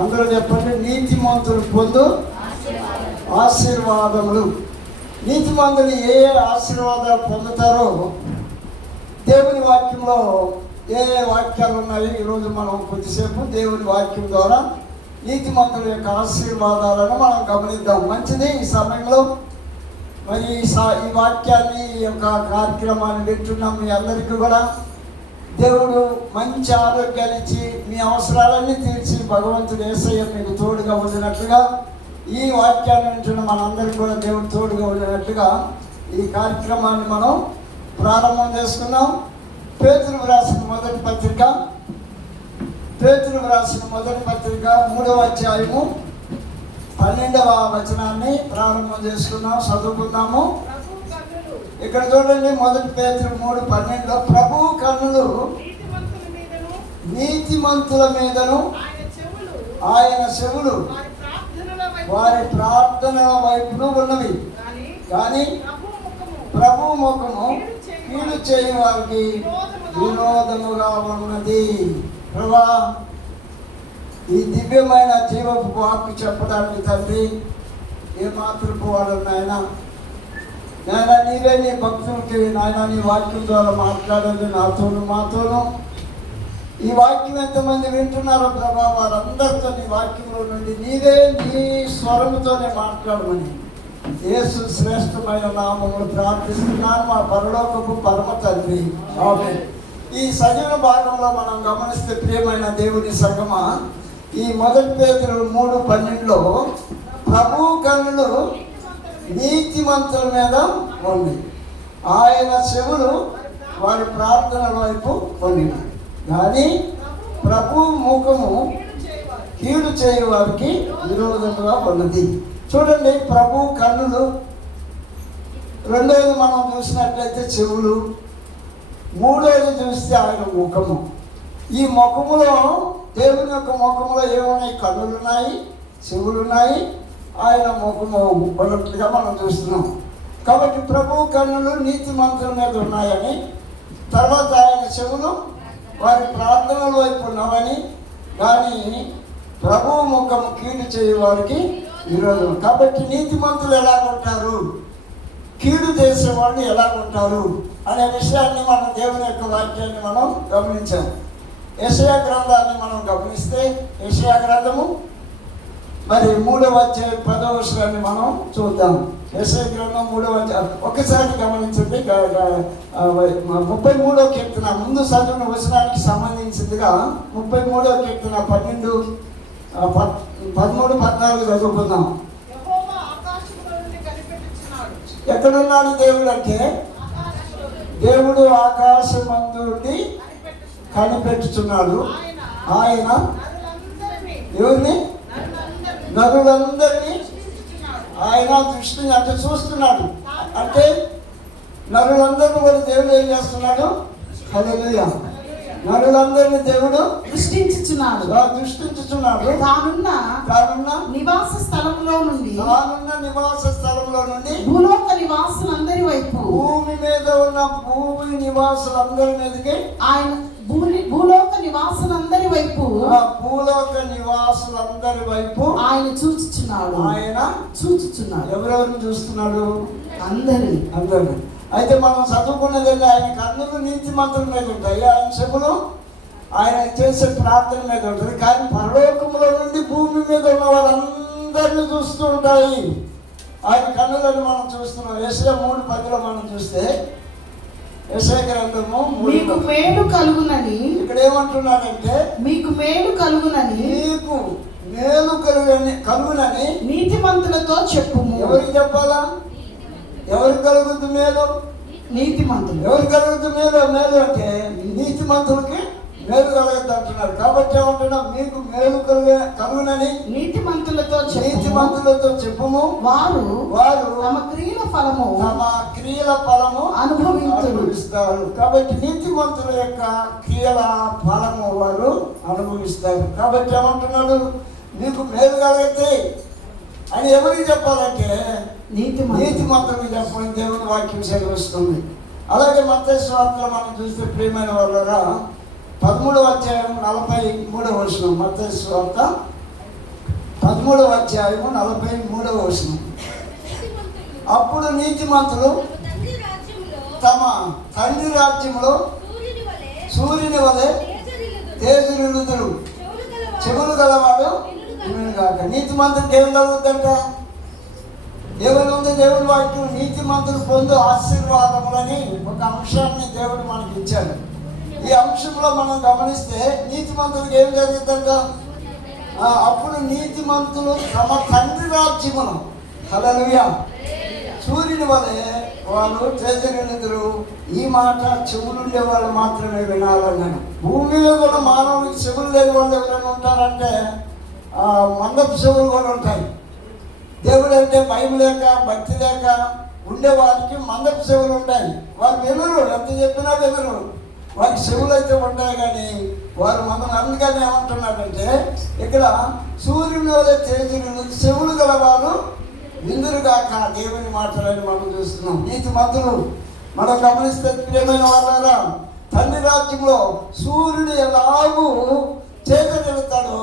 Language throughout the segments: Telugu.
అందరూ చెప్పండి, నీతిమంతులు పొందు ఆశీర్వాదములు. నీతిమంతులు ఏ ఆశీర్వాదాలు పొందుతారో దేవుని వాక్యంలో ఏ వాక్యాలు ఉన్నాయి. ఈరోజు మనం కొద్దిసేపు దేవుని వాక్యం ద్వారా నీతిమంతుల యొక్క ఆశీర్వాదాలను మనం గమనిద్దాం. మంచిది. ఈ సమయంలో మరి ఈ వాక్యాన్ని, ఈ యొక్క కార్యక్రమాన్ని వింటున్నాం. మీ అందరికీ కూడా దేవుడు మంచి ఆరోగ్యాన్ని ఇచ్చి మీ అవసరాలన్నీ తీర్చి భగవంతుడు యేసయ్య మీకు తోడుగా ఉండినట్లుగా, ఈ వాక్యాన్ని వింటున్న మనందరికీ కూడా దేవుడు తోడుగా ఉండినట్లుగా ఈ కార్యక్రమాన్ని మనం ప్రారంభం చేసుకున్నాం. పేతురు రాసిన మొదటి పత్రిక 3వ అధ్యాయము 12వ వచనాన్ని ప్రారంభం చేసుకున్నాం, చదువుకున్నాము. ఇక్కడ చూడండి, మొదటి పేతురు 3:12, ప్రభువు కన్నులు నీతిమంతుల మీదను ఆయన చెవులు వారి ప్రార్థనల వైపును ఉన్నవి, కానీ ప్రభువు ముఖము కీడు చేయని వారికి వినోదముగా ఉన్నది. ప్రభా, ఈ దివ్యమైన జీవపు వాక్కు చెప్పడానికి తండ్రి ఏమాత్రం వాడు నాయన నీవే నీ భక్తులకి నాయన నీ వాక్యం ద్వారా మాట్లాడండి నాతోను మాతోను. ఈ వాక్యం ఎంతమంది వింటున్నారో ప్రభా, వారందరితో నీ వాక్యంలో నుండి నీవే నీ స్వరముతోనే మాట్లాడమని యేసు శ్రేష్టమైన నామములు ప్రార్థిస్తున్నాను, మా పరలోకపు పరమ తండ్రి. ఆమేన్. ఈ సజీవ భాగంలో మనం గమనిస్తే ప్రియమైన దేవుని సంగమా, ఈ మొదటి పేతురు 3:12 ప్రభువు కన్నులు నీతిమంతుల మీద ఉంది, ఆయన చెవులు వారి ప్రార్థనల వైపు ఉంది, కానీ ప్రభువు ముఖము కీడు చేయు వారికి విరోధంగా ఉన్నది. చూడండి, ప్రభువు కన్నులు, రెండోది మనం చూసినట్లయితే చెవులు, మూడోది చూస్తే ఆయన ముఖము. ఈ ముఖములో, దేవుని యొక్క ముఖములో ఏమున్నాయి? కన్నులున్నాయి, చెవులున్నాయి, ఆయన ముఖము ఉన్నట్లుగా మనం చూస్తున్నాం. కాబట్టి ప్రభువు కన్నులు నీతిమంతుల మీద ఉన్నాయని, తర్వాత ఆయన చెవులు వారి ప్రార్థనల వైపు ఉన్నవని, కానీ ప్రభువు ముఖము కీడు చేయు వారికి విరోధం. కాబట్టి నీతిమంతులు ఎలా ఉంటారు, కీడు చేసేవాళ్ళు ఎలా ఉంటారు అనే విషయాన్ని మనం దేవుని యొక్క వాక్యాన్ని మనం గమనించాం. యెషయా గ్రంథాన్ని మనం గమనిస్తే, యెషయా గ్రంథము మరి 3వ అధ్యాయం 10వ వచనాన్ని మనం చూద్దాం. యెషయా గ్రంథం 3వ అధ్యాయం ఒకసారి గమనించండి. 33వ కీర్తన, ముందు చదివిన వచనానికి సంబంధించిందిగా 33వ కీర్తన 12, 13, 14 చదువుకుందాం. ఎక్కడున్నాడు దేవుడు అంటే, దేవుడు ఆకాశమందు నుండి కనిపెట్టుచున్నాడు. ఆయన ఎవరిని? నరులందరినీ ఆయన దృష్టిని అంటే చూస్తున్నాడు. అంటే నరులందరినీ కూడా దేవుడు ఏం చేస్తున్నాడు? హల్లెలూయా. నరులందరినీ దేవుడు దృష్టించుచున్నాడు. తానున్న నివాస స్థలంలో నుండి భూలోక నివాసులందరి వైపు, భూమి మీద ఉన్న భూమి నివాసులందరి మీదకి ఆయన భూలోక నివాసులందరి వైపు ఆయన చూచుచున్నాడు. ఎవరెవరిని చూస్తున్నాడు? అందరిని. అయితే మనం చదువుకున్నది ఆయన కన్నులు నీతిమంతుల మీద ఉంటాయి, ఆయన చెవులు ఆయన చేసే ప్రార్థన మీద ఉంటుంది, కానీ పరలోకంలో నుండి భూమి మీద ఉన్న వాళ్ళందరినీ చూస్తూ ఉంటాయి ఆయన కన్నులను మనం చూస్తున్నాం. యెషయా 3:10 మనం చూస్తే, యెషయా గ్రంథము మీకు మేలు కలుగునని, ఇక్కడ ఏమంటున్నాడంటే మీకు మేలు కలుగునని నీతిమంతులతో చెప్పుము. ఎవరికి చెప్పాలా? ఎవరికి కలుగుతుంది మేలు? నీతిమంతులు. ఎవరికి కలుగుతుంది మేలు అంటే నీతిమంతులకి మేలు కలగద్దు అంటున్నారు. కాబట్టి ఏమంటున్నా, మీకు మేలు కలుగునని నీతిమంతులతో చెప్పుము. వారు తమ క్రియల ఫలము అనుభవిస్తారు. కాబట్టి నీతిమంతుల యొక్క క్రియల ఫలము వారు అనుభవిస్తారు. కాబట్టి ఏమంటున్నాడు, మీకు మేలు కలగద్ది అని ఎవరికి చెప్పాలంటే నీతిమంతులకు చెప్పని దేవుని వాక్యం సెలవిస్తుంది. అలాగే మత్తయి సువార్తలో మనం చూస్తే ప్రియమైన వాళ్ళగా 13వ అధ్యాయం 43వ వచనం, మత్తయి సువార్త 13వ అధ్యాయము 43వ వచనం. అప్పుడు నీతిమంతులు తమ తండ్రి రాజ్యంలో సూర్యుని వలె తేజరిల్లుదురు. చెవులు గలవాడు వినుగాక. నీతిమంతుడికి ఏం కలుగుతుందంట? దేవుని ఉంది దేవుని వాక్యం. నీతిమంతులు పొందు ఆశీర్వాదములని ఒక అంశాన్ని దేవుడు మనకి ఇచ్చాడు. ఈ అంశంలో మనం గమనిస్తే నీతిమంతుడికి ఏం జరుగుతుందంట? అప్పుడు నీతిమంతులు తమ తండ్రి రాజ్యమును, హల్లెలూయా, సూర్యుని వలె వాళ్ళు తేజరిల్లుదురు. ఈ మాట చెవులుండే వాళ్ళు మాత్రమే వినాలన్నాను. భూమి మీద కూడా మానవునికి చెవులు లేని వాళ్ళు ఎవరైనా ఉంటారంటే మందపు చెవులు కూడా ఉంటాయి. దేవుడు అంటే భయం లేక భక్తి లేక ఉండేవారికి మందపు చెవులు ఉంటాయి. వారు వినరు, ఎంత చెప్పినా వినరు. వారికి చెవులు అయితే ఉంటాయి కానీ వారు మనం అందుకని ఏమంటున్నారంటే ఇక్కడ సూర్యుని వల్ల తేజరిల్లు చెవులు గలవారు విందురుగాక దేవుని మాటలని మనం చూస్తున్నాం. నీతిమంతులు మనం గమనిస్తే ప్రియమైన వాళ్ళారా, తండ్రి రాజ్యంలో సూర్యుడు ఎలాగూ తేజరిల్లుతాడో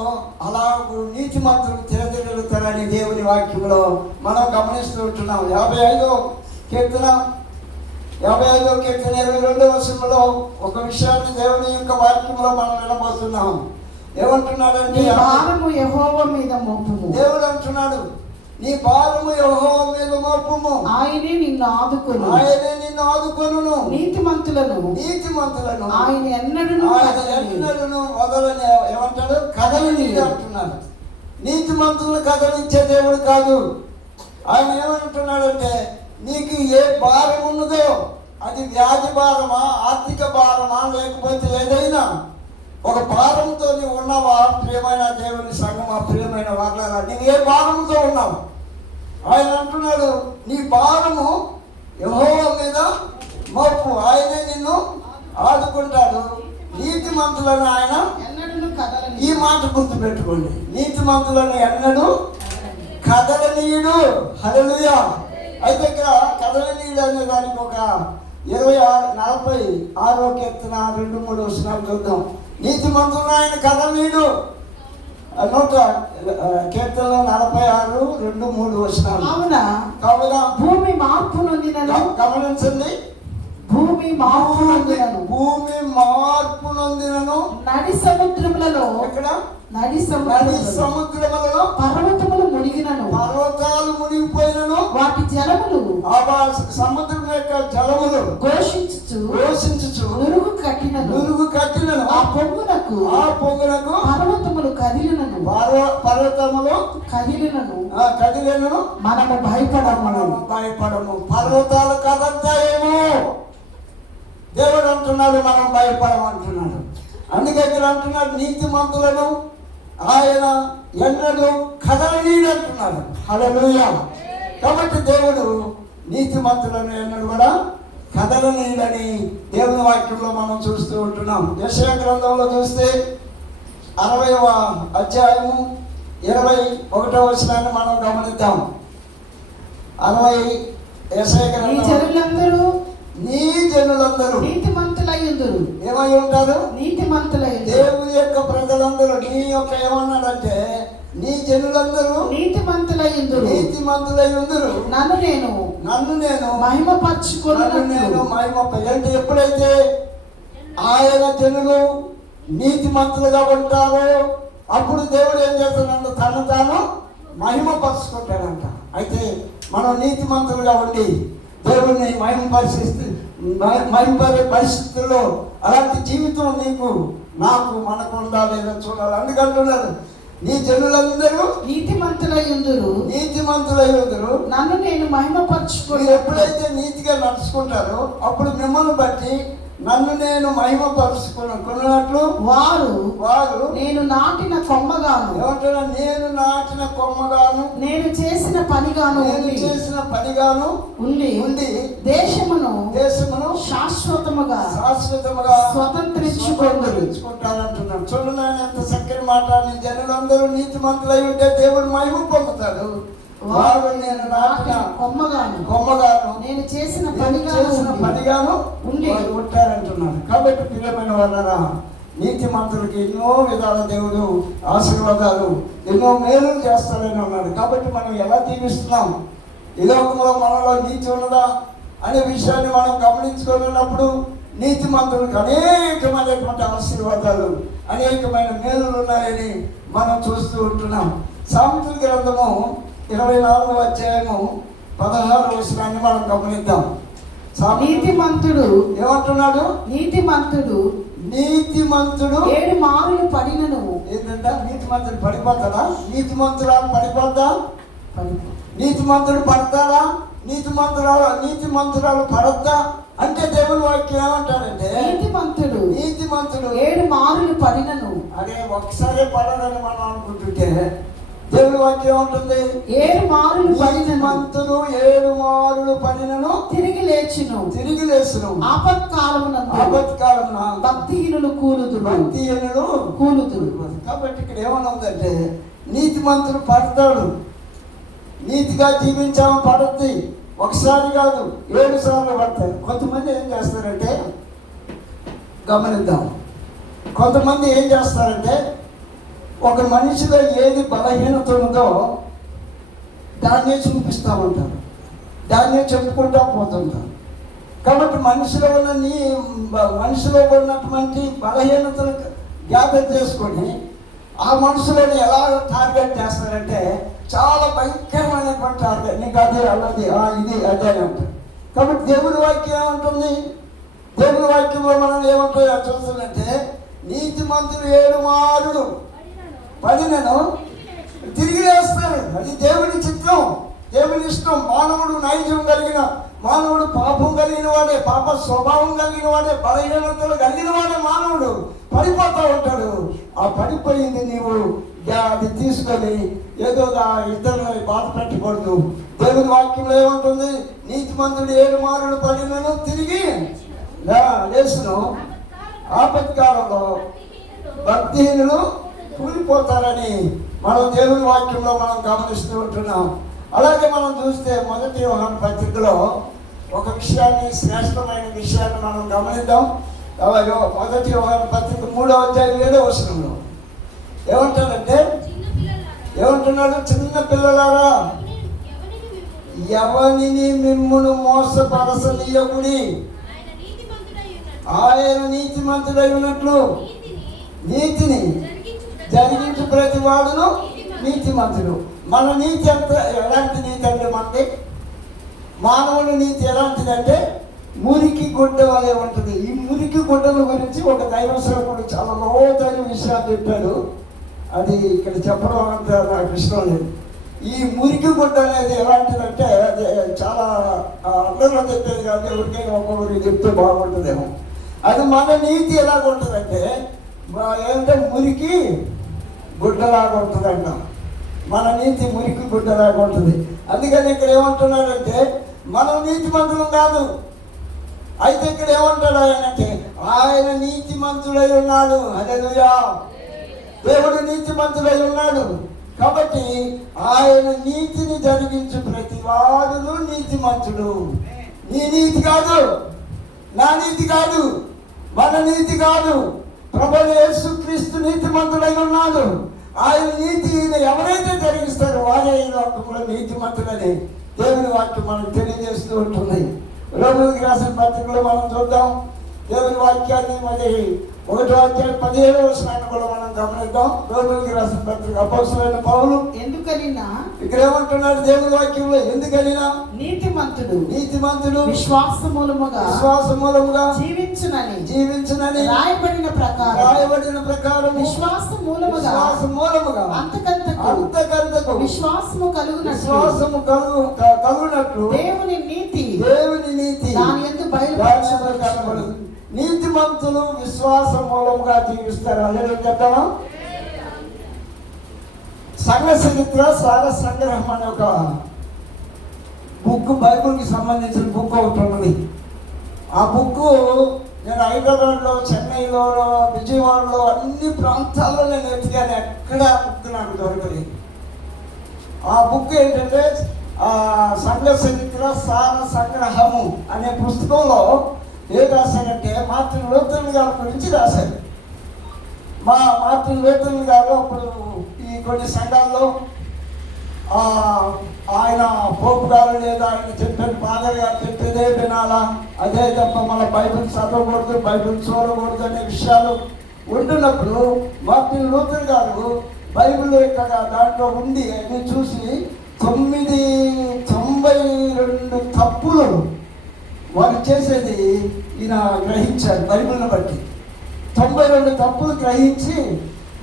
అలాగూ నీతిమంతులు తేజరిల్లుతారని దేవుని వాక్యంలో మనం గమనిస్తూ ఉంటున్నాం. 55వ కీర్తన 22వ వచనంలో ఒక విషయాన్ని దేవుని యొక్క వాక్యంలో మనం వినబోతున్నాం. ఏమంటున్నాడంటే యెహోవా మీద మోపుము. దేవుడు అంటున్నాడు, నీ భారము యెహోవా మీద మోపుము, ఆయనే నిన్ను ఆదుకొను. నీతిమంతులను ఆయన ఎన్నడూను వదలని ఏమంటాడు? కదలని అంటున్నాడు. నీతిమంతులను కదలించే దేవుడు కాదు. ఆయన ఏమంటున్నాడంటే నీకు ఏ భారం ఉన్నదో, అది వ్యాధి భారమా, ఆర్థిక భారమా, లేకపోతే ఏదైనా ఒక భారంతో నీవు ఉన్నావా? ప్రియమైన దేవుని సంగమా, ప్రియమైన వాళ్ళ నీవు ఏ భారంతో ఉన్నావు? ఆయన అంటున్నాడు, నీ భారము యెహోవా మీద మోపు, ఆయనే నిన్ను ఆదుకుంటాడు. నీతిమంతులను ఆయన ఈ మాట గుర్తుపెట్టుకోండి, నీతిమంతులను ఎన్నడూ కదలనీయుడు. హల్లెలూయా. అయితే ఇక్కడ కదలనీయుడు అనే దానికి ఒక 46 కీర్తన 2-3 వచనాలు చూద్దాం. నీతిమంతులను ఆయన కదలనీయుడు. కీర్తనలో 46:2-3 వచనాలు. కావున భూమి మార్పు నొందినను, గమనించండి, భూమి మార్పు నొందినను నడి సముద్రములలో, ఎక్కడ నడి సముద్రములలో పర్వతములు మునిగినను, పర్వతాలు మునిగిపోయినను, వాటి జలములు సముద్రం యొక్క జలములు ఘోషించుచు నురుగు కట్టినను, ఆ పొంగునకు పర్వతములు కదిలినను, మనము భయపడము. పర్వతాలు కదంతాయేమో దేవుడు అంటున్నాడు, మనం భయపడమంటున్నాడు. అందుకే ఇక్కడ అంటున్నాడు, నీతిమంతులను ఆయన ఎన్నడూ కదలనీయుడు అంటున్నాడు. హల్లెలూయా. కాబట్టి దేవుడు నీతిమంతులను ఎన్నడూ కూడా కదలనీయుడని దేవుని వాక్యంలో మనం చూస్తూ ఉంటున్నాం. యెషయా గ్రంథంలో చూస్తే 60వ అధ్యాయము 21వ వచనాన్ని మనం గమనిద్దాం. 60 యెషయా గ్రంథం. నీ జనులందరూ నీతిమంతులయ్యుందురు. ఏమై ఉంటారు? నీతిమంతులయ్యుందురు. దేవుని యొక్క ప్రజలందరూ నీ యొక్క ఏమన్నాడంటే నీ జనులందరూ నీతిమంతులయ్యుందురు. నన్ను నేను మహిమపరచుకొనున్నట్లు. అంటే ఎప్పుడైతే ఆయన జనులు నీతిమంతులుగా ఉంటారో అప్పుడు దేవుడు ఏం చేస్తాడంట? తను తాను మహిమపరుచుకుంటాడంట. అయితే మనం నీతిమంతులుగా ఉండి దేవుడిని మహిమపరే పరిస్థితుల్లో అలాంటి జీవితం నీకు నాకు మనకు ఉండాలేదో చూడాలి. అందుకంటున్నారు, నీ జనులందరూ నీతిమంతులయ్యుందురు. నన్ను నేను మహిమపరచుకొని. ఎప్పుడైతే నీతిగా నడుచుకుంటారో అప్పుడు మిమ్మల్ని బట్టి నన్ను నేను మహిమపరుచుకున్నట్లు వారు నేను నాటిన కొమ్మగాను. ఏమంటున్నా? నేను నాటిన కొమ్మగాను, నేను చేసిన పనిగాను ఉండి దేశమును శాశ్వతముగా స్వతంత్రించుకుంటారంటున్నాడు. చూడండి, ఎంత చక్కని మాట. నీ జనులందరూ నీతిమంతులై ఉంటే దేవుడు మహిమ పొందుతాడు. వారు నేను నాటిన కొమ్మగాను నేను చేసిన పనిగాను ఉంటారంటున్నాడు. కాబట్టి ప్రియమైన వాళ్ళరా, నీతి మంతులకి ఎన్నో విధాల దేవుడు ఆశీర్వాదాలు, ఎన్నో మేలులు చేస్తారని అన్నాడు. కాబట్టి మనం ఎలా జీవిస్తున్నాం, ఈ లోకంలో మనలో నీతి ఉన్నదా అనే విషయాన్ని మనం గమనించుకోలేనప్పుడు నీతి మంతులకు అనేకమైనటువంటి ఆశీర్వాదాలు, అనేకమైన మేలులు ఉన్నాయని మనం చూస్తూ ఉంటున్నాం. సామెతల గ్రంథము 24వ అధ్యాయము 16వ వచనాన్ని మనం గమనిద్దాం. నీతిమంతుడు ఏమంటున్నాడు? నీతిమంతుడు 7 మారులు పడినను. ఏంటంటే నీతిమంతుడు పడిపోతాడా? నీతిమంతురాలు పడిపోద్దా? నీతిమంతుడు పడతాడా? నీతిమంతురాలు పడద్దా? అంటే దేవుని వాక్యం ఏమంటాడంటే నీతిమంతుడు 7 మారులు పడినను. అదే ఒకసారి పడదని మనం అనుకుంటుంటే దేవుని వాక్యం ఉంటుంది 7 మారులు నీతిమంతుడు 7 మారులు పడినను తిరిగి లేచును. ఆపత్కాలమున భక్తిహీనులు కూలుదురు. కాబట్టి ఇక్కడ ఏమన్నా ఉందంటే నీతిమంతుడు పడతాడు. నీతిగా జీవించాము పడద్ది. ఒకసారి కాదు 7 సార్లు పడతారు. కొంతమంది ఏం చేస్తారంటే గమనిద్దాం. కొంతమంది ఏం చేస్తారంటే ఒక మనిషిలో ఏది బలహీనత ఉన్నదో దాన్నే చూపిస్తూ ఉంటారు, దాన్నే చెప్పుకుంటూ పోతుంటారు. కాబట్టి మనిషిలో ఉన్నటువంటి బలహీనతను గ్యాదర్ చేసుకొని ఆ మనుషులను ఎలా టార్గెట్ చేస్తారంటే చాలా భయంకరమైనటువంటి టార్గెట్. నీకు అదే అన్నది ఇది అదే అంటారు. కాబట్టి దేవుని వాక్యం ఏమంటుంది? దేవుని వాక్యంలో మనం ఏమంటాయో చూస్తుందంటే నీతిమంతులు 7 మారులు పడినను తిరిగి లేస్తాడు. అది దేవుని చిత్తం, దేవుని ఇష్టం. మానవుడు నైజం కలిగిన మానవుడు, పాపం కలిగిన వాడే, పాప స్వభావం కలిగిన వాడే, బలహీనతలు కలిగిన వాడే మానవుడు పడిపోతూ ఉంటాడు. ఆ పడిపోయింది నీవు అది తీసుకొని ఏదో ఇతరులని బాధ పెట్టకూడదు. దేవుని వాక్యంలో ఏముంటుంది? నీతిమంతుడు 7 మారులు పడినను తిరిగి లేచును. ఆపత్కాలంలో భక్తిహీనులు కూలిపోతారని మనం దేవుని వాక్యంలో మనం గమనిస్తూ ఉంటున్నాం. అలాగే మనం చూస్తే 1 యోహాను పత్రికలో ఒక విషయాన్ని, శ్రేష్టమైన విషయాన్ని మనం గమనిద్దాం. అలాగే 1 యోహాను పత్రిక 3వ అధ్యాయం 7వ వచనంలో ఏమంటాడంటే ఏమంటున్నాడు? చిన్న పిల్లలారా, ఎవనిని మిమ్మును మోసపరచనీయకుడి, ఆయన నీతిమంతుడై ఉన్నట్లు నీతిని జరిగించు ప్రతి వాడును నీతిమంతుడు. మన నీతి ఎలాంటి నీతి అంటే మనకి మానవుని నీతి ఎలాంటిదంటే మురికి గుడ్డ వలె ఉంటుంది. ఈ మురికి గుడ్డల గురించి ఒక దైవ సేవకుడు చాలా లోతైన విషయాలు చెప్పాడు. అది ఇక్కడ చెప్పడం అంటే నాకు ఇష్టం లేదు. ఈ మురికి గుడ్డ అనేది ఎలాంటిదంటే అది చాలా అందరిలో చెప్పేది కాదు, ఎవరికైనా ఒక్కొక్కరికి చెప్తే బాగుంటుందేమో. అది మన నీతి ఎలాగుంటుందంటే ఏంటంటే మురికి గుడ్డలాగా ఉంటుందంట. మన నీతి మురికి గుడ్డలాగా ఉంటుంది. అందుకని ఇక్కడ ఏమంటున్నాడంటే మనం నీతిమంతులం కాదు. అయితే ఇక్కడ ఏమంటాడు ఆయనంటే ఆయన నీతిమంతుడై ఉన్నాడు. హల్లెలూయా. దేవుడు నీతిమంతుడై ఉన్నాడు. కాబట్టి ఆయన నీతిని జరిగించు ప్రతి వాడును నీతిమంతుడు. నీ నీతి కాదు, నా నీతి కాదు, మన నీతి కాదు. ప్రభువు యేసుక్రీస్తు నీతిమంతుడై ఉన్నాడు. ఆయన నీతిని ఎవరైతే జరిగిస్తారో వారే ఈ లోకంలో నీతిమంతులని దేవుని వాక్యం మనకు తెలియజేస్తూ ఉంటుంది. రోమీయులకు రాసిన పత్రికలో మనం చూద్దాం దేవుని వాక్యాన్ని. మరి 1వ అధ్యాయం 17వ వచనాన్ని కూడా మనం గమనిద్దాం. రోమీయులకు రాసిన పత్రిక అపోస్తలుడైన పౌలు ఎందుకనినా ఇక్కడ ఏమంటున్నాడు దేవుని వాక్యంలో? ఎందుకనినా నీతిమంతుడు విశ్వాస మూలముగా జీవించునని రాయబడిన ప్రకారం విశ్వాస మూలముగా అంతకంతకు విశ్వాసము కలుగునట్లు దేవుని నీతి దాని యందు బయలుపరచబడును. నీతిమంతులు విశ్వాస మూలంగా జీవిస్తారు. అదే చెప్తాను. సంఘ చరిత్ర సార సంగ్రహం అనే ఒక బుక్, బైబుల్కి సంబంధించిన బుక్ ఒకటి ఉన్నది. ఆ బుక్ నేను హైదరాబాద్లో, చెన్నైలో, విజయవాడలో అన్ని ప్రాంతాల్లో నేను ఎత్తిగాను. ఎక్కడ బుక్ నాకు దొరకలేదు. ఆ బుక్ ఏంటంటే సంఘ చరిత్ర సార సంగ్రహము అనే పుస్తకంలో ఏం రాశారంటే మార్టిన్ లూథర్ గారి గురించి రాశారు. మార్టిన్ లూథర్ గారు అప్పుడు ఈ కొన్ని సంఘాల్లో ఆయన పోపు గారు లేదా ఆయన చెప్పేది ఫాదర్ గారు చెప్పేదే వినాలా, అదే తప్ప మన బైబిల్ చదవకూడదు, బైబిల్ చూడకూడదు అనే విషయాలు ఉంటున్నప్పుడు మార్టిన్ లూథర్ గారు బైబిల్ ఇక్కడ దాంట్లో ఉండి అన్ని చూసి 92 తప్పులు వారు చేసేది ఈయన గ్రహించారు. బైబిల్ని బట్టి 92 తప్పులు గ్రహించి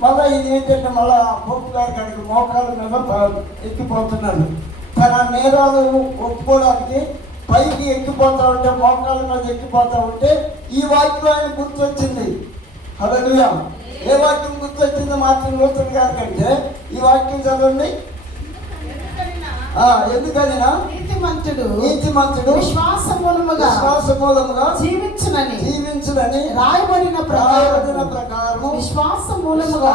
మళ్ళీ ఇది ఏంటంటే మళ్ళా పోపు గారి కాడికి మోకాళ్ళ మీద ఎక్కిపోతున్నాడు. తన నేరాలు ఒప్పుకోవడానికి పైకి ఎక్కిపోతా ఉంటే, మోకాళ్ళ మీద ఎక్కిపోతా ఉంటే ఈ వాక్యం ఆయన గుర్తొచ్చింది. హల్లెలూయా. ఏ వాక్యం గుర్తొచ్చింది మార్టిన్ లూథర్ గారి కంటే? ఈ వాక్యం చదవండి. ఎందుకనినా నీతిమంతుడు విశ్వాసమూలముగా జీవించునని రాయబడిన ప్రకారము విశ్వాసమూలముగా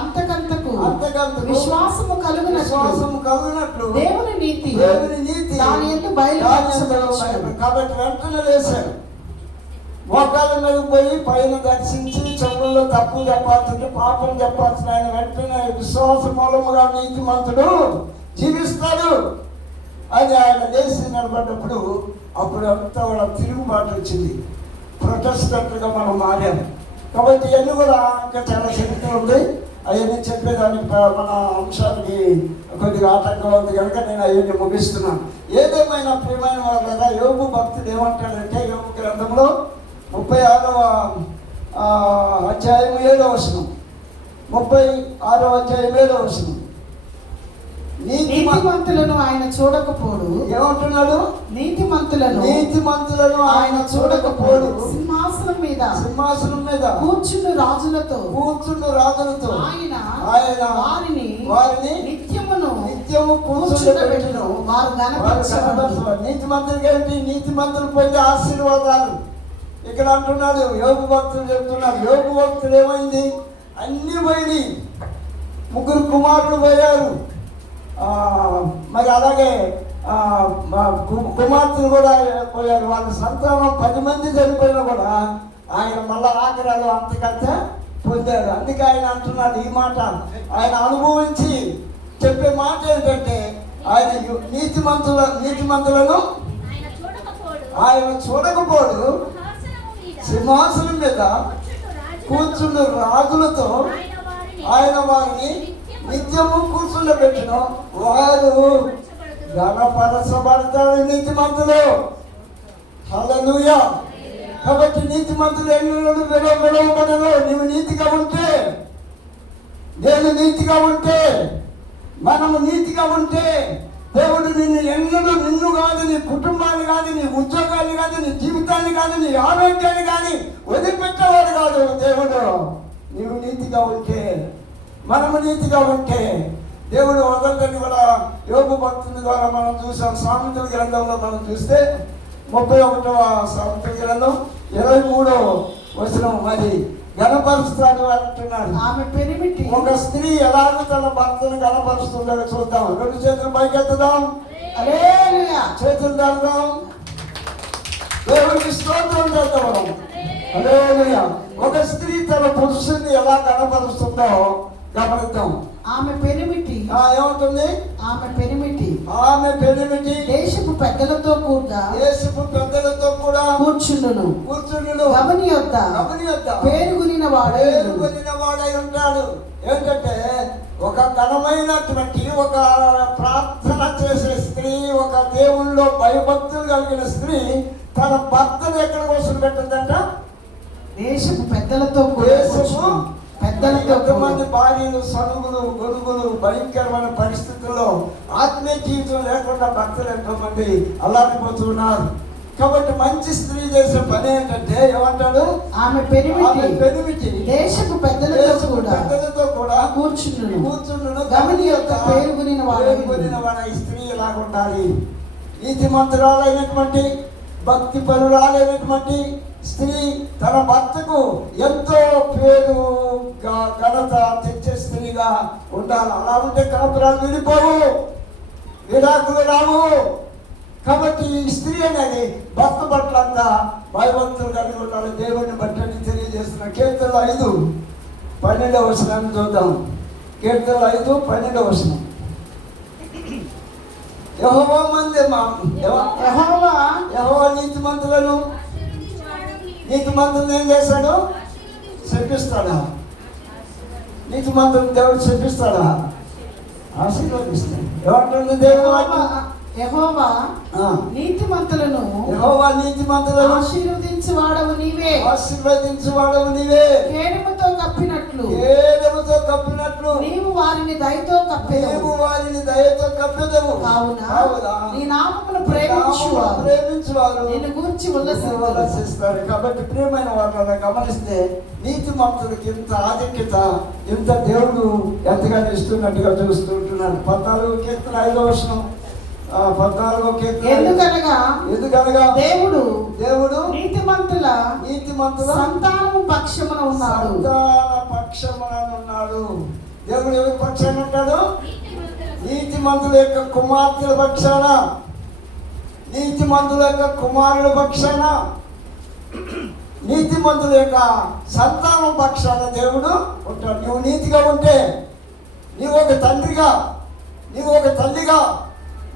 అంతకంతకు విశ్వాసము కలుగునట్లు దేవుని నీతి దాని యందు బయలుపరచబడును. కాబట్టి వెంటనే లేశారు, మోకాళ్ళ మీద పోయి పైన దర్శించి చెవుల్లో తప్పు చెప్పాల్సింది, పాపం చెప్పాల్సిన ఆయన వెంటనే విశ్వాస మూలముగా నీతిమంతుడు జీవిస్తాడు అని ఆయన లేచి నిలబడ్డప్పుడు అప్పుడు అంతా కూడా తిరుగుబాటు వచ్చింది. ప్రొటెస్టెంట్గా మనం మారాము. కాబట్టి ఇవన్నీ కూడా ఇంకా చాలా చరిత్ర ఉంది. అవన్నీ చెప్పేదానికి మన అంశానికి కొద్దిగా ఆటంకం ఉంది కనుక నేను అవన్నీ ముగిస్తున్నాను. ఏదేమైనా ప్రియమైన వాళ్ళ యోగు భక్తుడు ఏమంటాడంటే, యోగు గ్రంథంలో 36వ అధ్యాయం 7వ వచనం, 36వ అధ్యాయం 7వ వచనం. నీతిమంతులను ఆయన చూడకపోడు. ఏమంటున్నాడు? నీతిమంతులను ఆయన చూడకపోడు. సింహాసనం మీద కూర్చున్న రాజులతో ఆయన వారిని నిత్యము కూర్చుండబెట్టును. వారు గణపరచబడును. నీతిమంతులకి ఏంటి? నీతిమంతులు పొందే ఆశీర్వాదాలు ఇక్కడ అంటున్నాడు. యోగు భక్తులు చెప్తున్నారు. యోగు భక్తులు ఏమైంది? అన్ని పోయి 3 కుమారులు పోయారు. మరి అలాగే కుమార్తెలు కూడా పోయారు. వాళ్ళ సంతానం 10 మంది చనిపోయినా కూడా ఆయన మళ్ళా ఆఖరాలు అంతకంతా పొందాడు. అందుకే ఆయన అంటున్నాడు ఈ మాట. ఆయన అనుభవించి చెప్పే మాట ఏంటంటే, ఆయన నీతిమంతులను ఆయన చూడకపోడు. సింహాసనం మీద కూర్చున్న రాజులతో ఆయన వారిని నిత్యము కూర్చుండబెట్టిన. వారు గణపరచబడతారు నీతిమంతులు. హల్లెలూయా. కాబట్టి నీతిమంతులు ఎన్నడూ విడవబడరు. నీవు నీతిగా ఉంటే, నేను నీతిగా ఉంటే, మనము నీతిగా ఉంటే దేవుడు నిన్ను కాదు, నీ కుటుంబాన్ని కాదు, నీ ఉద్యోగాన్ని కాదు, నీ జీవితాన్ని కాదు, నీ ఆరోగ్యాన్ని కానీ వదిలిపెట్టేవాడు కాదు దేవుడు. నీవు నీతిగా ఉంటే, మనము నీతిగా ఉంటే దేవుడు వదలని కూడా యోగు భక్తుని ద్వారా మనం చూసాం. సామెతల గ్రంథంలో మనం చూస్తే 31వ సామెతల గ్రంథం 23వ వచనం, మరి గణపరుస్తాడు అంటున్నాడు. ఆమె పెనిమిటి ఒక స్త్రీ ఎలాగ తన భర్తను గణపరుస్తుందో చూద్దాం. 2 చేతులు పైకెత్తుదాం, హల్లెలూయా. చేతులు దాదాం, దేవుడికి స్తోత్రం చేద్దాం. హల్లెలూయా. ఒక స్త్రీ తన పురుషుని ఎలా గణపరుస్తుందో గమనిద్దాం. ఆమె పెనిమిటి ఏమవుతుంది? ఆమె పెనిమిటి దేశపు పెద్దలతో కూడా కూర్చుండును. గమని యొద్ద పేరుగొనిన వాడై ఉంటాడు. ఏంటంటే ఒక ఘనమైనటువంటి ఒక ప్రార్థన చేసే స్త్రీ, ఒక దేవుళ్ళో భయభక్తులు కలిగిన స్త్రీ తన భర్తను ఎక్కడ కోసం పెట్టదంట? దేశపు పెద్దలతో ఎంతమంది భార్యలు, సనుగులు, గొడుగులు, భయంకరమైన పరిస్థితుల్లో ఆత్మీయ జీవితం లేకుండా భర్తలు ఎంతోమంది అల్లాడిపోతున్నారు. కాబట్టి మంచి స్త్రీ చేసే పని ఏంటంటే ఏమంటాడు? ఆమె పెనిమిటి దేశపు పెద్దలతో కూడా కూర్చుండును. గమని యొక్క పేరుగొనిన వాడ ఈ స్త్రీ ఎలాగుండాలి? నీతిమంతురాలైనటువంటి, భక్తి పరురాలైనటువంటి స్త్రీ తన భర్తకు ఎంతో పేరు ఘనత తెచ్చే స్త్రీగా ఉండాలి. అలా ఉంటే కాపురాలు విడిపోవు, విడాకులు రావు. కాబట్టి ఈ స్త్రీ అనేది భర్త పట్ల అంతా భయభక్తులు కలిగి ఉండాలి, దేవుడిని బట్టి అని తెలియజేస్తున్న కీర్తనలు 5:12 వచనాన్ని చూద్దాం. కీర్తనలు 5:12. యెహోవా నీతిమంతులను ఏం చేశాడు? శపిస్తాడా? నీతిమంతులను దేవుడు శపిస్తాడా? ఆశీర్వదిస్తాడు. ఏమంటుంది దేవుడు? యెహోవా నీతిమంతులను ఆశీర్వదించువాడవు నీవే, కేడముతో కప్పినట్లు నీవు వారిని దయతో కప్పెదవు. కావున నీ నామమును ప్రేమించువారు నిన్ను గూర్చి ఉల్లసిస్తారు. కాబట్టి ప్రియమైన వాళ్ళని గమనిస్తే నీతిమంతులకి ఇంత ఆధిక్యత, ఇంత దేవుడు ఎంతగానో ఇస్తున్నట్టుగా చూస్తుంటున్నాడు. 14 కీర్తన 5వ వచనం. 14వ కీర్తన. ఎందుకనగా దేవుడు నీతిమంతుల సంతానము పక్షమున ఉన్నాడు. దేవుడు ఎవరి పక్షాన ఉంటాడు? నీతిమంతుల యొక్క కుమార్తెల పక్షాన, నీతిమంతుల యొక్క కుమారుల పక్షాన, నీతిమంతుల యొక్క సంతానం పక్షాన దేవుడు ఉంటాడు. నువ్వు నీతిగా ఉంటే, నీవు ఒక తండ్రిగా, నీవు ఒక తల్లిగా,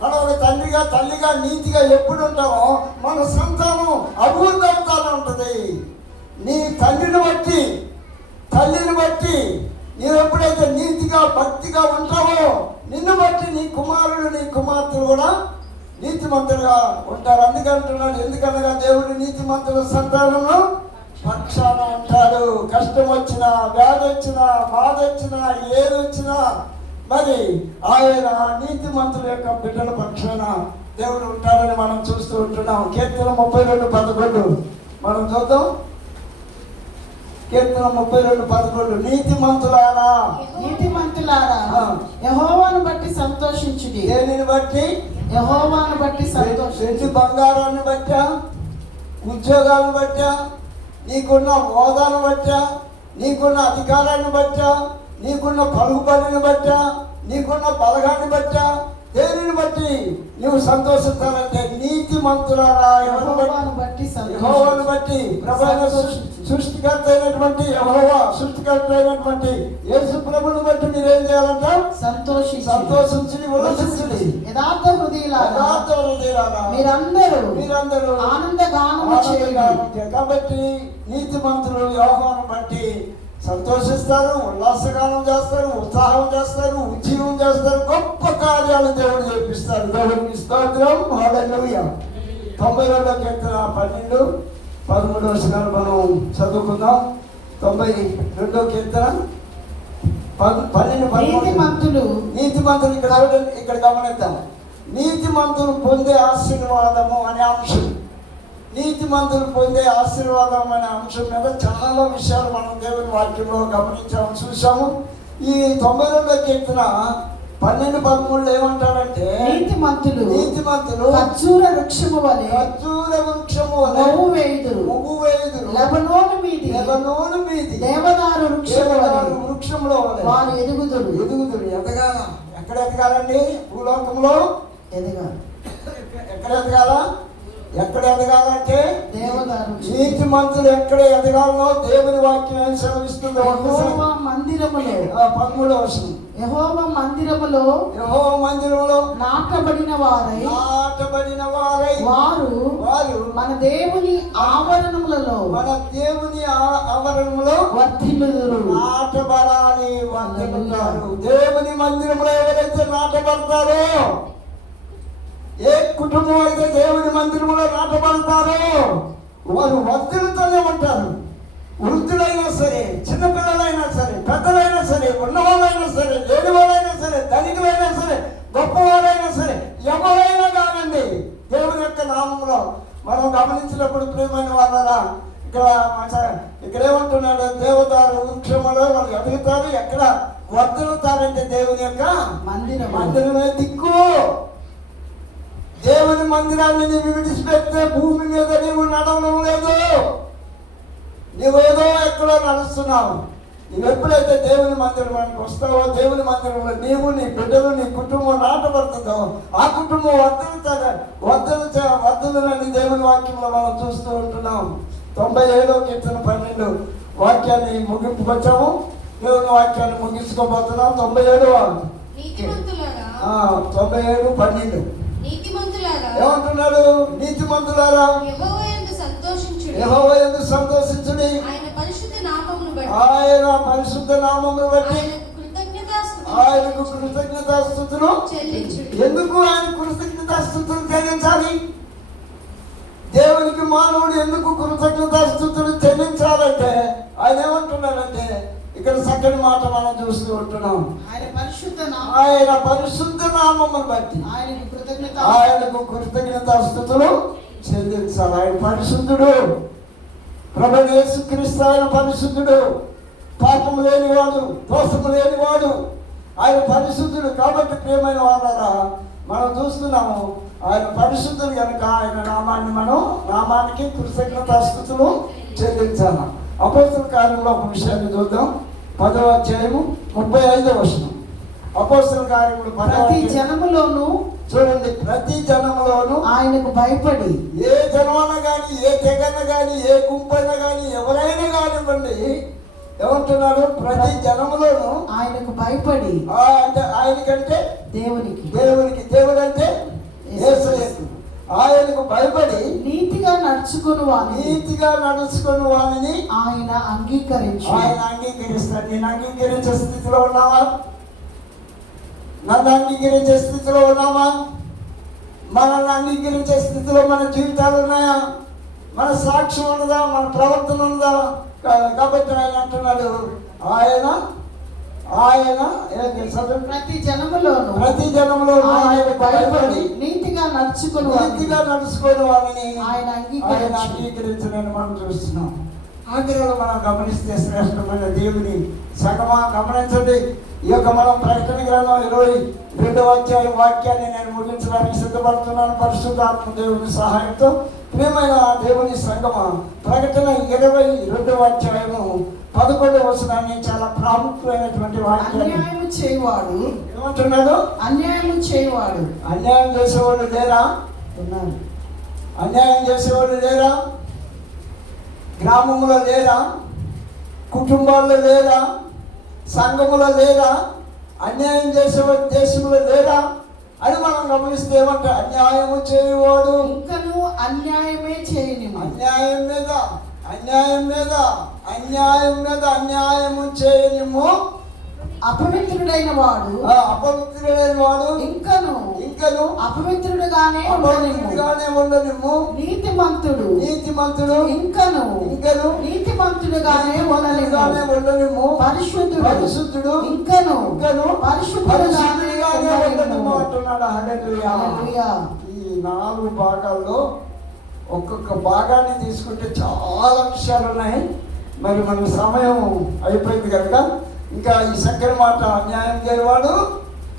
మనం ఒక తల్లిగా నీతిగా ఎప్పుడు ఉంటామో మన సంతానం అభివృద్ధి అవుతానే ఉంటుంది. నీ తల్లిని బట్టి నీవు ఎప్పుడైతే నీతిగా భక్తిగా ఉంటావో నిన్ను బట్టి నీ కుమారుడు నీ కుమార్తెలు కూడా నీతిమంతులుగా ఉంటారు. అందుకంటున్నాడు, ఎందుకనగా దేవుడు నీతిమంతుల సంతానంలో పక్షాన ఉంటాడు. కష్టం వచ్చినా, వ్యాధి వచ్చినా, బాధ వచ్చినా, ఏది వచ్చినా మరి ఆయన నీతిమంతుల యొక్క బిడ్డల పక్షాన దేవుడు ఉంటాడని మనం చూస్తూ ఉంటున్నాం. కీర్తన 32:11 మనం చూద్దాం. కీర్తన 32:11. నీతిమంతులారా యెహోవాను బట్టి సంతోషించుడి. దేనిని బట్టి? యెహోవాను బట్టి సంతోషించు. బంగారాన్ని బట్టా, ఉద్యోగాలను బట్టా, నీకున్న హోదాను బట్టా, నీకున్న అధికారాన్ని బట్టా, నీకున్న పలుకుబడిని బట్టా, నీకున్న బలగాన్ని బట్టా, దేనిని బట్టి నువ్వు సంతోషిస్తానంటే నీతిమంతులారా యెహోవాను బట్టి సృష్టికర్త అయినటువంటి సృష్టికర్త అయినటువంటి యేసు ప్రభువుని బట్టి మీరు ఏం చేయాలంట? సంతోషించి ఉల్లసించండి. యథార్థ హృదయులారా మీరందరూ ఆనందగానము చేయండి. కాబట్టి నీతిమంతులు యెహోవాను బట్టి సంతోషిస్తారు, ఉల్లాసగానం చేస్తారు, ఉత్సాహం చేస్తారు, ఉజ్జీవం చేస్తారు, గొప్ప కార్యాలు దేవుడు చేపిస్తారు. దేవుడికి స్తోత్రం. హల్లెలూయా. 92వ కీర్తన 12-13 వచనాలు మనం చదువుకుందాం. 92వ కీర్తన 12-13. నీతిమంతులు ఇక్కడ గమనిద్దాం. నీతిమంతులు పొందే ఆశీర్వాదము అనే అంశం, నీతిమంతులు పొందే ఆశీర్వాదం అనే అంశం మీద చాలా విషయాలు మనం దేవుని వాక్యంలో గమనించాము, చూసాము. ఈ 92వ కీర్తన 12-13 ఏమంటాడంటే నీతిమంతులు ఖర్జూర వృక్షము వలె మొవ్వు వేయుదురు. లెబనోను మీది దేవదారు వృక్షంలో వారు ఎదుగుదురు. ఎదగాల. ఎక్కడ ఎదగాలండి? భూలోకంలో ఎదగాలి. ఎక్కడ ఎదగాలంటే నీతిమంతులు ఎక్కడ ఎదగాలనో దేవుని వాక్యం ఏం సెలవిస్తుందో. యెహోవా మందిరములో 13వ వచనం. యెహోవా మందిరములో నాటబడిన వారై వారు మన దేవుని ఆవరణములలో వర్ధిల్లుదురు. నాటబడాలి, వర్ధిల్లుతారు. దేవుని మందిరంలో ఎవరైతే నాటబడతారో, ఏ కుటుంబం అయితే దేవుని మందిరంలో నాటబడతారో వారు వర్ధిల్లుతూనే ఉంటారు. వృద్ధులైనా సరే, చిన్నపిల్లలైనా సరే, పెద్దలైనా సరే, ఉన్నవాళ్ళైనా సరే, లేని వాళ్ళైనా సరే, ధనికులైనా సరే, గొప్పవారైనా సరే, ఎవరైనా కానండి దేవుని యొక్క నామంలో మనం గమనించినప్పుడు ప్రియమైన వాళ్ళరా ఇక్కడ ఏమంటున్నాడు? దేవదారు వృక్షములో వాళ్ళు ఎదుగుతారు. ఎక్కడ వర్ధిల్లుతారంటే దేవుని యొక్క మందిరమే దిక్కు. దేవుని మందిరాన్ని నీవు విడిచిపెడితే భూమి మీద నీవు నడవడం లేదు. నువ్వేదో ఎక్కడో నడుస్తున్నావు. నువ్వు ఎప్పుడైతే దేవుని మందిరానికి వస్తావో, దేవుని మందిరంలో నీవు, నీ బిడ్డలు, నీ కుటుంబం నాటబడుతుందో, ఆ కుటుంబం వర్ధలునని దేవుని వాక్యంలో మనం చూస్తూ ఉంటున్నాం. 97వ కీర్తన 12 వాక్యాన్ని ముగింపుకొచ్చాము. దేవుని వాక్యాన్ని ముగించుకోబోతున్నాం. 97:12 ఏమంటున్నాడు? నీతిమంతులారా యెహోవా యందు సంతోషించుడి, ఆయన పరిశుద్ధ నామమును బట్టి ఆయనకు కృతజ్ఞతాస్తుతులు ఎందుకు ఆయన కృతజ్ఞతాస్తుతులు చెల్లించాలి? దేవునికి మానవుడు ఎందుకు కృతజ్ఞతాస్తుతులు చెల్లించాలంటే ఆయన ఏమంటున్నాడంటే, ఇక్కడ చక్కని మాట మనం చూస్తూ ఉంటున్నాం. ఆయన పరిశుద్ధ నామమును బట్టి ఆయనకు కృతజ్ఞతాస్తుతులు చెల్లించాలి. ఆయన పరిశుద్ధుడు, ప్రభువైన యేసుక్రీస్తు ఆయన పరిశుద్ధుడు, పాపము లేనివాడు, దోషము లేనివాడు, ఆయన పరిశుద్ధుడు. కాబట్టి ప్రియమైన వాళ్ళరా, మనం చూస్తున్నాము ఆయన పరిశుద్ధుడు కనుక ఆయన నామానికి కృతజ్ఞతాస్తుతులు చెల్లించాలి. అపోస్తల కార్యంలో ఒక విషయాన్ని చూద్దాం. 10వ అధ్యాయము 35వ వచనం. అపోస్తల కార్యములు ప్రతి జనములోను చూడండి, ప్రతి జనములోను ఆయనకు భయపడి, ఏ జనమన గాని, ఏ తెగన గాని, ఏ గుంపైన గాని, ఎవరైనా కానివ్వండి, ఏమంటున్నాడు? ప్రతి జనములోను ఆయనకు భయపడి, అంటే ఆయనకంటే దేవునికి దేవుడు అంటే యేసయ్యకు, ఆయనకు భయపడి నీతిగా నడుచుకుని వానిని ఆయన అంగీకరిస్తాడు. నేను అంగీకరించే స్థితిలో ఉన్నావా? నన్ను అంగీకరించే స్థితిలో ఉన్నామా? మనల్ని అంగీకరించే స్థితిలో మన జీవితాలు ఉన్నాయా? మన సాక్ష్యం ఉన్నదా? మన ప్రవర్తన ఉన్నదా? కాబట్టి ఆయన అంటున్నాడు, ఆయన ప్రతి జనములోను ఆయన భయపడి నీతిగా నడుచుకుని వారిని ఆయన అంగీకరించడానికి మనం చూస్తున్నాం. ఆగ్రహంలో మనం గమనిస్తే శ్రేష్టమైన దేవుని సగమా గమనించండి. ఈ యొక్క మనం ప్రకటన గ్రంథం 22వ అధ్యాయం వాక్యాన్ని నేను ముగించడానికి సిద్ధపడుతున్నాను పరిశుద్ధాత్మ దేవుని సహాయంతో. ప్రియమైన దేవుని సంగమ, ప్రకటన 22వ అధ్యాయము 11వ వచనాన్ని చాలా ప్రాముఖ్యమైనటువంటి వాక్యం. అన్యాయం చేయవాడు ఏమంటున్నాడు? అన్యాయం చేయవాడు. అన్యాయం చేసేవాళ్ళు లేరా? ఉన్నారు. అన్యాయం చేసేవాళ్ళు లేరా? గ్రామంలో లేరా? కుటుంబాల్లో లేరా? సంఘములో లేరా? అన్యాయం చేసేవాడు దేశంలో లేరా అని మనం గమనిస్తే ఏమంటే, అన్యాయము చేయవాడు ఇంకను అన్యాయమే చేయని, అన్యాయము చేయనిము, అపవిత్రుడైన వాడు ఇంకను అపవిత్రుడుగానే ఉండనిమ్ము, నీతిమంతుడు ఇంకను నీతిమంతుడుగానే ఉండనిమ్ము, పరిశుద్ధుడు ఇంకను పరిశుద్ధుడుగానే ఉండనిమ్ము అంటున్నాడు. హల్లెలూయా. ఈ 4 భాగాల్లో ఒక్కొక్క భాగాన్ని తీసుకుంటే చాలా విషయాలు ఉన్నాయి. మరి మన సమయం అయిపోయింది కనుక ఇంకా ఈ చక్కని మాట, అన్యాయం చేయవాడు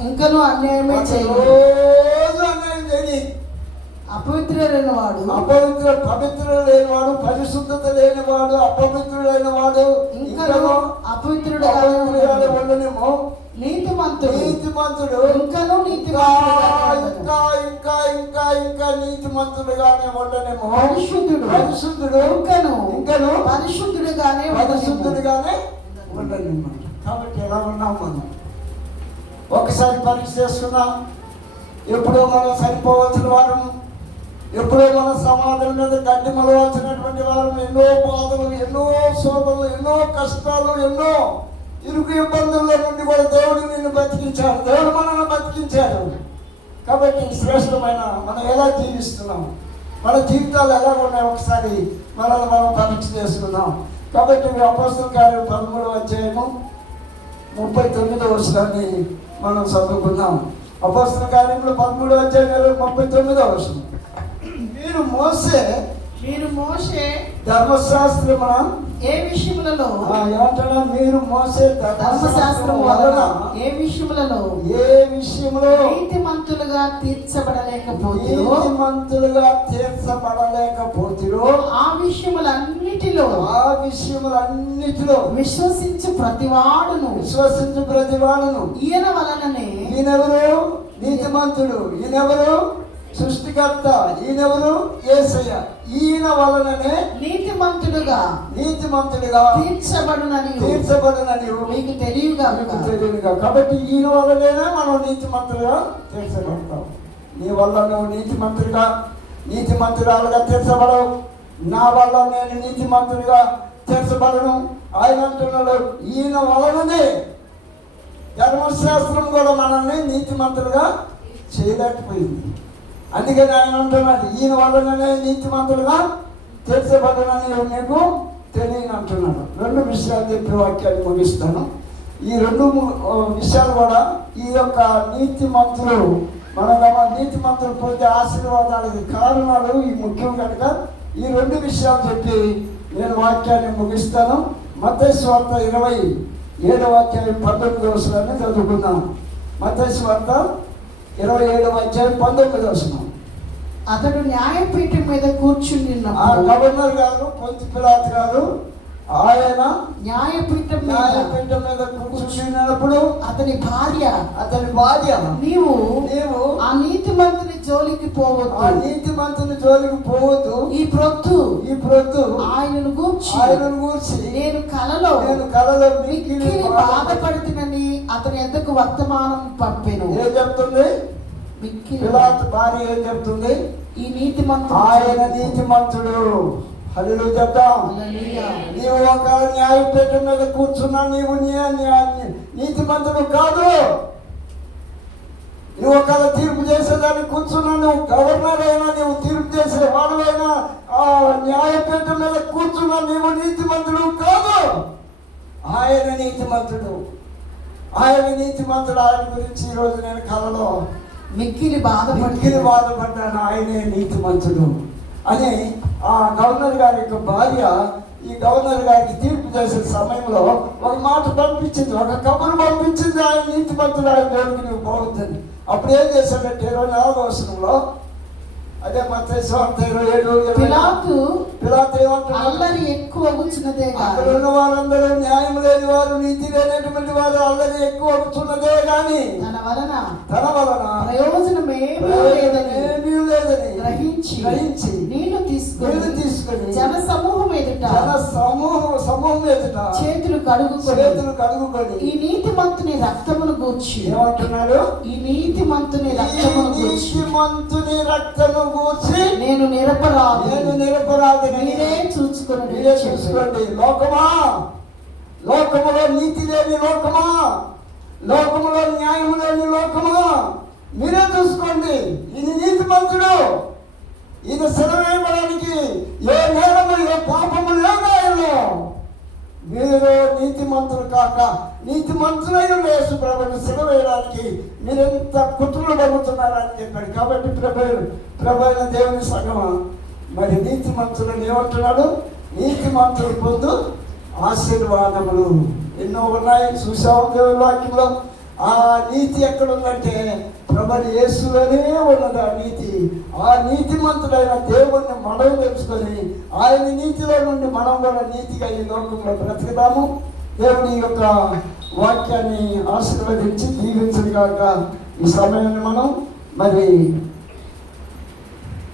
ఇంకను అన్యాయమే చేయని, అన్యాయం చేయని, పవిత్రుడైన లేనివాడు, పరిశుద్ధత లేనివాడు, అపవిత్రుడైన ఇంకను అపవిత్రుడుగానే ఉండనేమో, నీతిమంతుడు ఇంకను ఇంకా నీతిమంతుడుగానే ఉండనేమో, పరిశుద్ధుడు ఇంకను పరిశుద్ధుడుగానే ఉండనేమో. కాబట్టి ఎలా ఉన్నాం మనం? ఒకసారి పరీక్ష చేసుకున్నాం. ఎప్పుడో మనం సరిపోవలసిన వారం, ఎప్పుడో మన సమాధుల మీద గడ్డి మొలవలసినటువంటి వారం, ఎన్నో బాధలు, ఎన్నో శోధనలు, ఎన్నో కష్టాలు, ఎన్నో ఇరుకు ఇబ్బందుల్లో నుండి కూడా దేవుడు నిన్ను బతికించాడు. దేవుడు మనల్ని బతికించాడు. కాబట్టి శ్రేష్టమైన మనం ఎలా జీవిస్తున్నాం, మన జీవితాలు ఎలా ఉన్నాయి, ఒకసారి మనల్ని మనం పరీక్ష చేసుకున్నాం. కాబట్టి అపోస్తల కార్యం 13వ అధ్యాయము 39వ వచనాన్ని మనం చదువుకున్నాం. అపోస్తల కార్యంలో 13వ అధ్యాయం 39వ వచనం. మీరు మోసే ధర్మశాస్త్రమున ఏ విషయములలో ఏమంటున్నా? మీరు మోసే ధర్మశాస్త్రము వలన ఏ విషయంలో నీతిమంతులుగా తీర్చబడలేకపోతురు, నీతిమంతులుగా తీర్చబడలేకపోతురు. ఆ విషయములన్నిటిలో విశ్వసించు ప్రతివాడును ఈయన వలననే. ఈయనెవరు? నీతిమంతుడు. ఈయనెవరు? సృష్టికర్త. ఈయనెవరు? యేసయ్య. ఈయన వలననే నీతిమంతుడుగా తీర్చబడునని మీకు తెలియగా. కాబట్టి ఈయన వల్లనే మనం నీతిమంతులుగా తీర్చబడతాం. నీ వల్ల నువ్వు నీతిమంతురాలుగా తీర్చబడవు. నా వల్ల నేను నీతిమంతుడిగా తీర్చబడను. ఆయన అంటున్నాడు, ఈయన వలననే. ధర్మశాస్త్రం కూడా మనల్ని నీతిమంతులుగా చేయలేకపోయింది. అందుకని ఆయన అంటున్నాడు, ఈయన వల్లనే నీతిమంతులుగా తీర్చబడనని నీకు తెలియని అంటున్నాడు. 2 విషయాలు చెప్పి వాక్యాన్ని ముగిస్తాను. ఈ 2 విషయాలు కూడా ఈ యొక్క నీతిమంతులు నీతిమంతులు పొందే ఆశీర్వాదాలకు కారణాలు ఈ ముఖ్యం కనుక ఈ 2 విషయాలు చెప్పి నేను వాక్యాన్ని ముగిస్తాను. మత్తయి సువార్త 27వ అధ్యాయం 19వ వచనాన్ని చదువుకుందాం. మత్తయి సువార్త 27వ అధ్యాయం 19వ వచనం. అతడు న్యాయపీఠం మీద కూర్చుని గవర్నర్ గారు పొంతి పిలాతు గారు ఆయన న్యాయపీఠం మీద కూర్చున్నప్పుడు అతని భార్య నీవు ఆ నీతిమంతుని జోలికి పోవద్దు, ఈ ప్రొద్దు ఆయనను గూర్చి నేను కలలో మిక్కిలి బాధపడుతున్నని అతని ఎద్దకు వర్తమానం పంపెను. ఏం చెప్తుంది? పిలాతు భార్య ఏం చెప్తుంది? ఈ నీతిమంతుడు, ఆయన నీతిమంతుడు. హల్లెలూయా చెప్తాం. నీవు ఒక న్యాయపీఠం మీద కూర్చున్నా నీవు నీతిమంతుడు కాదు. నువ్వు ఒక తీర్పు చేసేదానికి కూర్చున్నా, నువ్వు గవర్నర్ అయినా, నువ్వు తీర్పు చేసే వాడువైనా, న్యాయపీఠం మీద కూర్చున్నా నీవు నీతిమంతుడు కాదు. ఆయన నీతిమంతుడు. ఆయన గురించి ఈరోజు నేను కలలో మిక్కిలి బాధపడ్డాను. ఆయనే నీతిమంతుడు అని ఆ గవర్నర్ గారి యొక్క భార్య ఈ గవర్నర్ గారికి తీర్పు చేసే సమయంలో ఒక మాట పంపించింది, ఒక కబురు పంపించింది. ఆయన నీతిమంతుడు, ఆయన దేవుడికి నువ్వు బాగుంటుంది. అప్పుడు ఏం చేశాడంటే 24వ వచనంలో, అదే మత్తయి సువార్త 27 పిలాతు ఏమంటున్నాడు? అల్లరి ఎక్కువ అక్కడ ఉన్న వాళ్ళందరూ న్యాయం లేని వారు, నీతి లేనటువంటి వారు అల్లరి ఎక్కువ అవుతున్నదే గాని తన వలన ప్రయోజనమేమీ లేదని గ్రహించి నేను తీసుకొని జన సమూహం ఎదుట చేతులు కడుగుకొని ఈ నీతిమంతుని రక్తమును గూర్చి ఏమంటున్నాడు? ఈ నీతిమంతుని రక్తము గూర్చి నేను నిరపరాధి మీరే చూసుకోండి. లోకములో నీతి లేని లోకములో న్యాయం లేని మీరే చూసుకోండి. ఇది నీతిమంతుడు. ఇది సెలవేయడానికి ఏ నేరము ఏ పాపము లేదు ఆయనలో. మీరు నీతిమంతులు కాక నీతిమంతులైన యేసు ప్రభువుని సెలవేయడానికి మీరెంత కుట్రలు పడుతున్నారని చెప్పాడు. కాబట్టి ప్రభు అయిన దేవుని సంగమా, మరి నీతిమంతులను ఏమంటున్నాడు? నీతిమంతులు పొందు ఆశీర్వాదములు ఎన్నో ఉన్నాయి. చూసాము దేవుని వాక్యంలో. ఆ నీతి ఎక్కడ ఉందంటే ప్రభువు యేసులోనే ఉన్నది ఆ నీతి. ఆ నీతిమంతుడైన దేవుణ్ణి మనం తెలుసుకొని ఆయన నీతిలో నుండి మనం కూడా నీతిగా ఈ లోకంలో బ్రతుకుతాము. దేవుని యొక్క వాక్యాన్ని ఆశీర్వదించి దీవించదు కాక ఈ సమయాన్ని మనం మరి